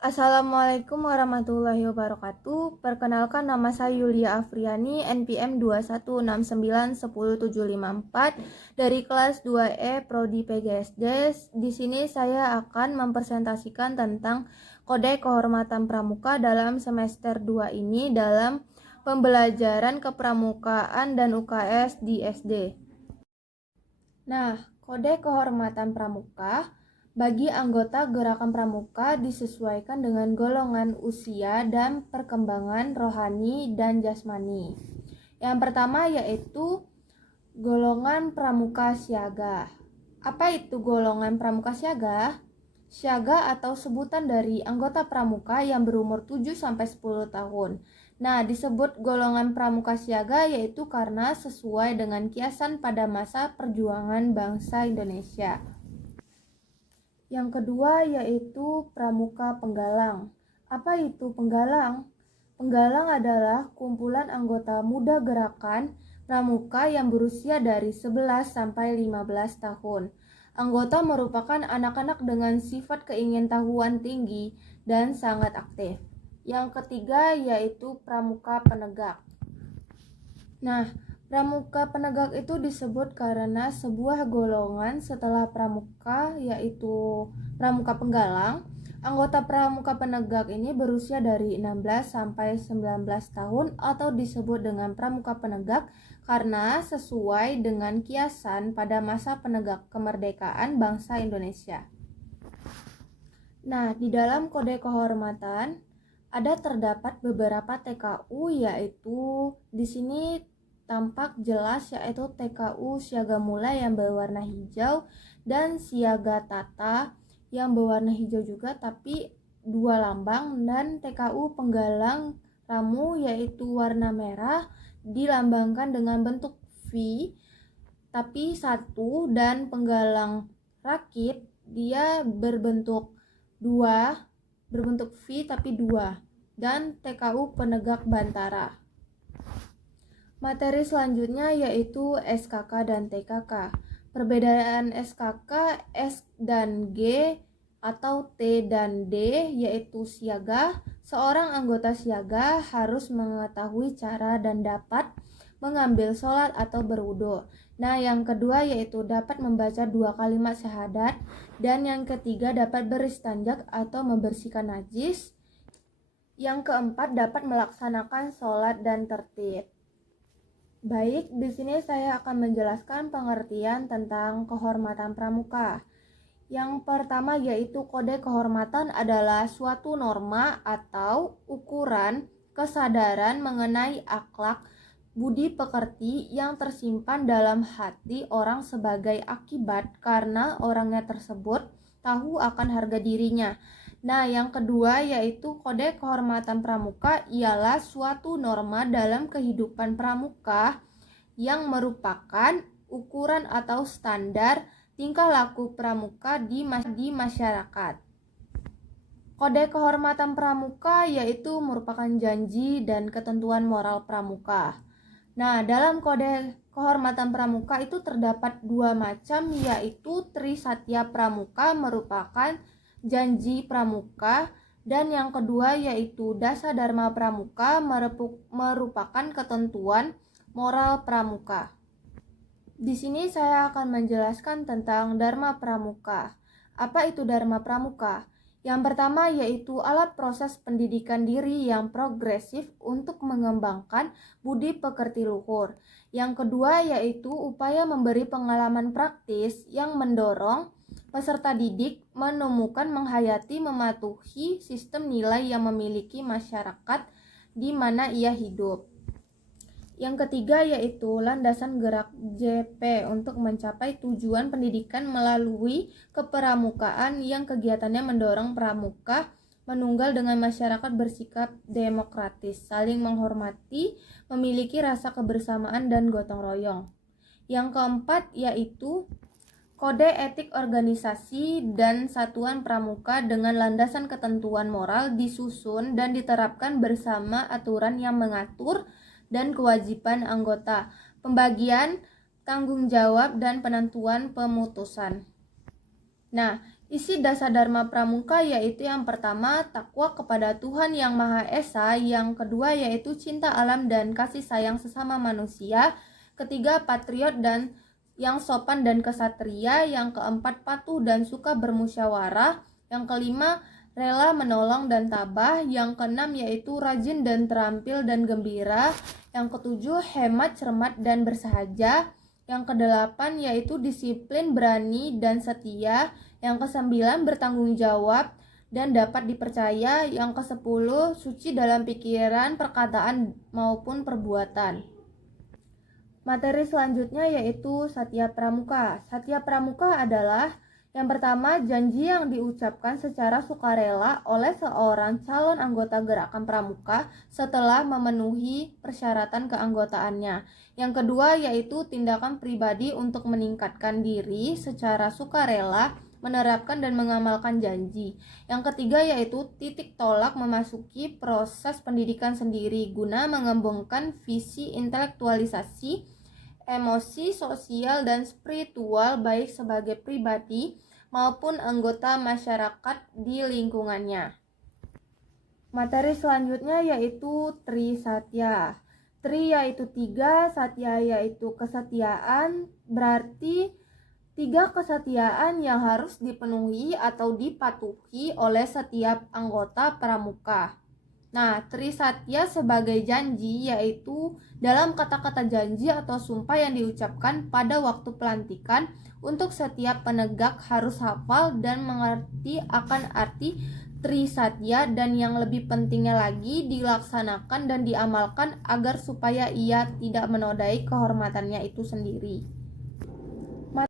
Assalamualaikum warahmatullahi wabarakatuh. Perkenalkan, nama saya Yulia Afriani, NPM 216910154 dari kelas 2E Prodi PGSD. Di sini saya akan mempresentasikan tentang Kode Kehormatan Pramuka dalam semester 2 ini dalam pembelajaran kepramukaan dan UKS di SD. Nah, Kode Kehormatan Pramuka bagi anggota Gerakan Pramuka disesuaikan dengan golongan usia dan perkembangan rohani dan jasmani. Yang pertama yaitu golongan Pramuka Siaga. Apa itu golongan Pramuka Siaga? Siaga atau sebutan dari anggota pramuka yang berumur 7-10 tahun. Nah, disebut golongan pramuka siaga yaitu karena sesuai dengan kiasan pada masa perjuangan bangsa Indonesia. Yang kedua yaitu pramuka penggalang. Apa itu penggalang? Penggalang adalah kumpulan anggota muda gerakan pramuka yang berusia dari 11 sampai 15 tahun. Anggota merupakan anak-anak dengan sifat keingintahuan tinggi dan sangat aktif. Yang ketiga yaitu pramuka penegak. Nah, pramuka penegak itu disebut karena sebuah golongan setelah pramuka yaitu pramuka penggalang. Anggota pramuka penegak ini berusia dari 16 sampai 19 tahun atau disebut dengan pramuka penegak karena sesuai dengan kiasan pada masa penegak kemerdekaan bangsa Indonesia. Nah, di dalam Kode Kehormatan ada terdapat beberapa TKU, yaitu di sini tampak jelas yaitu TKU Siaga Mula yang berwarna hijau dan Siaga Tata yang berwarna hijau juga tapi dua lambang, dan TKU Penggalang Ramu yaitu warna merah dilambangkan dengan bentuk V tapi satu, dan Penggalang Rakit dia berbentuk V tapi 2, dan TKU Penegak Bantara. Materi selanjutnya yaitu SKK dan TKK. Perbedaan SKK, S dan G atau T dan D yaitu siaga. Seorang anggota siaga harus mengetahui cara dan dapat mengambil sholat atau berwudu. Nah, yang kedua yaitu dapat membaca 2 kalimat syahadat, dan yang ketiga dapat beristanjak atau membersihkan najis. Yang keempat dapat melaksanakan sholat dan tertib. Baik, di sini saya akan menjelaskan pengertian tentang kehormatan pramuka. Yang pertama yaitu Kode Kehormatan adalah suatu norma atau ukuran kesadaran mengenai akhlak budi pekerti yang tersimpan dalam hati orang sebagai akibat karena orangnya tersebut tahu akan harga dirinya. Nah, yang kedua yaitu Kode Kehormatan Pramuka ialah suatu norma dalam kehidupan pramuka yang merupakan ukuran atau standar tingkah laku pramuka di masyarakat. Kode Kehormatan Pramuka yaitu merupakan janji dan ketentuan moral pramuka. Nah, dalam Kode Kehormatan Pramuka itu terdapat 2 macam, yaitu Trisatya Pramuka merupakan janji pramuka, dan yang kedua yaitu Dasa Dharma Pramuka merupakan ketentuan moral pramuka. Di sini saya akan menjelaskan tentang Dharma Pramuka. Apa itu Dharma Pramuka? Yang pertama yaitu alat proses pendidikan diri yang progresif untuk mengembangkan budi pekerti luhur. Yang kedua yaitu upaya memberi pengalaman praktis yang mendorong peserta didik menemukan, menghayati, mematuhi sistem nilai yang memiliki masyarakat di mana ia hidup. Yang ketiga yaitu landasan gerak JP untuk mencapai tujuan pendidikan melalui kepramukaan yang kegiatannya mendorong pramuka menunggal dengan masyarakat bersikap demokratis, saling menghormati, memiliki rasa kebersamaan dan gotong royong. Yang keempat yaitu Kode etik organisasi dan satuan pramuka dengan landasan ketentuan moral disusun dan diterapkan bersama aturan yang mengatur dan kewajiban anggota, pembagian tanggung jawab dan penentuan pemutusan. Nah, Isi dasar Dharma Pramuka yaitu yang pertama, takwa kepada Tuhan Yang Maha Esa. Yang kedua yaitu cinta alam dan kasih sayang sesama manusia. Ketiga, patriot dan yang sopan dan kesatria. Yang keempat, patuh dan suka bermusyawarah. Yang kelima, rela menolong dan tabah. Yang keenam yaitu rajin dan terampil dan gembira. Yang ketujuh, hemat, cermat dan bersahaja. Yang kedelapan yaitu disiplin, berani dan setia. Yang kesembilan, bertanggung jawab dan dapat dipercaya. Yang kesepuluh, suci dalam pikiran, perkataan maupun perbuatan. Materi selanjutnya yaitu Satya Pramuka. Satya Pramuka adalah yang pertama, janji yang diucapkan secara sukarela oleh seorang calon anggota gerakan pramuka setelah memenuhi persyaratan keanggotaannya. Yang kedua yaitu tindakan pribadi untuk meningkatkan diri secara sukarela, menerapkan dan mengamalkan janji. Yang ketiga yaitu titik tolak memasuki proses pendidikan sendiri guna mengembangkan visi intelektualisasi, emosi, sosial, dan spiritual baik sebagai pribadi maupun anggota masyarakat di lingkungannya. Materi selanjutnya yaitu Tri Satya. Tri yaitu 3, Satya yaitu kesetiaan, berarti 3 kesetiaan yang harus dipenuhi atau dipatuhi oleh setiap anggota pramuka. Nah, Tri Satya sebagai janji yaitu dalam kata-kata janji atau sumpah yang diucapkan pada waktu pelantikan untuk setiap penegak harus hafal dan mengerti akan arti Tri Satya, dan yang lebih pentingnya lagi dilaksanakan dan diamalkan agar supaya ia tidak menodai kehormatannya itu sendiri.